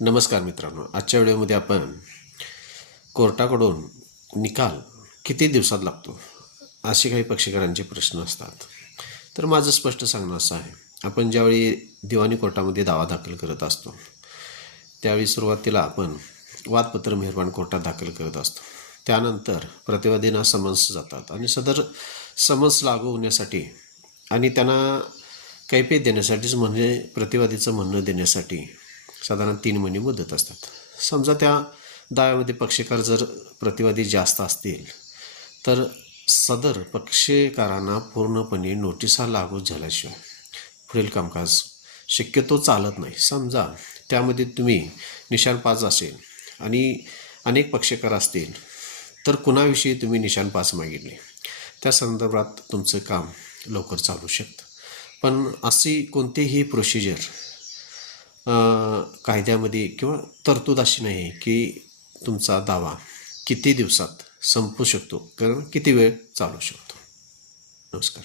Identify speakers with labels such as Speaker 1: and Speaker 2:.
Speaker 1: नमस्कार मित्रांनो आजच्या व्हिडिओमध्ये आपण कोर्टाकडून निकाल किती दिवसात लागतो असे काही पक्षकारांचे प्रश्न असतात. तर माझं स्पष्ट सांगणं असं आहे आपण ज्यावेळी दिवाणी कोर्टामध्ये दावा दाखल करत असतो त्यावेळी सुरुवातीला आपण वादपत्र मेहरबान कोर्टात दाखल करत असतो. त्यानंतर प्रतिवादींना समन्स जातात आणि सदर समन्स लागू होण्यासाठी आणि त्यांना कैफे देण्यासाठीच म्हणजे प्रतिवादीचं म्हणणं देण्यासाठी साधारण तीन महिने मुदत असतात. समजा त्या दाव्यामध्ये पक्षकार जर प्रतिवादी जास्त असतील तर सदर पक्षकारांना पूर्णपणे नोटिसा लागू झाल्याशिवाय पुढील कामकाज शक्यतो चालत नाही. समजा त्यामध्ये तुम्ही निशाणपास असेल आणि अनेक पक्षकार असतील तर कुणाविषयी तुम्ही निशाणपास मागितले? त्या संदर्भात तुमचं काम लवकर चालू शकतं. पण अशी कोणतीही प्रोसिजर कायद्यामध्ये किंवा तरतूद अशी नाही आहे की तुमचा दावा किती दिवसात संपू शकतो कारण किती वेळ चालू शकतो. नमस्कार.